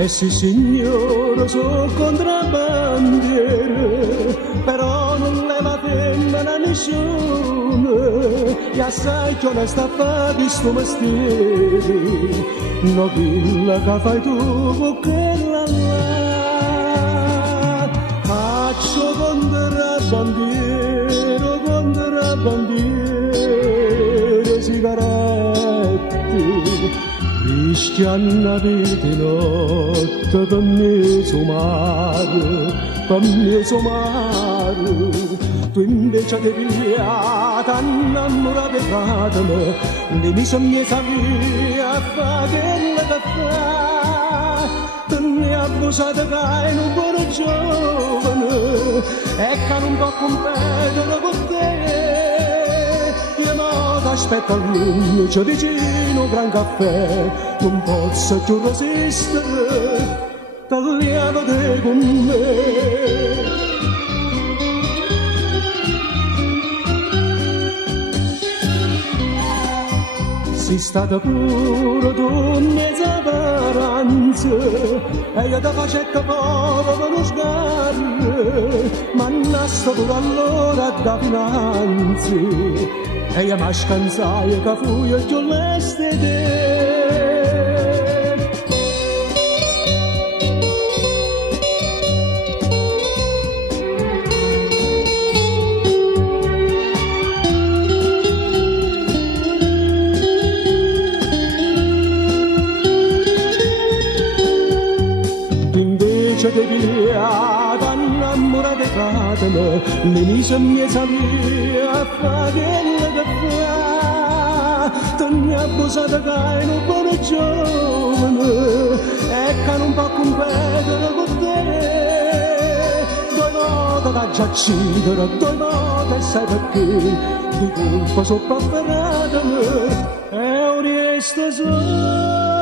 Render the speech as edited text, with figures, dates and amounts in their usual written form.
E sì signore, sono contrabbandiere, però non leva femmina nessuno, e assai che onesta fa di sto mestiere, no quella che fai tu con quella là. Faccio contrabbandiere, sigarette, rischiano di notte per me somare, tu invece ti pigliata innamorata di me, le mi sono messa via a fare quello che fa, te ne abusate che non buono giovane, e che non può competere con te. Aspetta al luce vicino gran caffè, non posso più resistere, tagliamote con me. Sei stata pure tu mezza paranza, e io ti facetta poco per lo sgarro, ma non stato da allora da finanza. E io mi scansai che fui e ti ho leste te. Tu invece di pigliata innamorata di me, le mise mie via a fare te ne abusate che non buono giovane, e che non può competere con te. Due volte da già uccidere, due volte sai perché, di colpa sono pafferata, e un resto solo.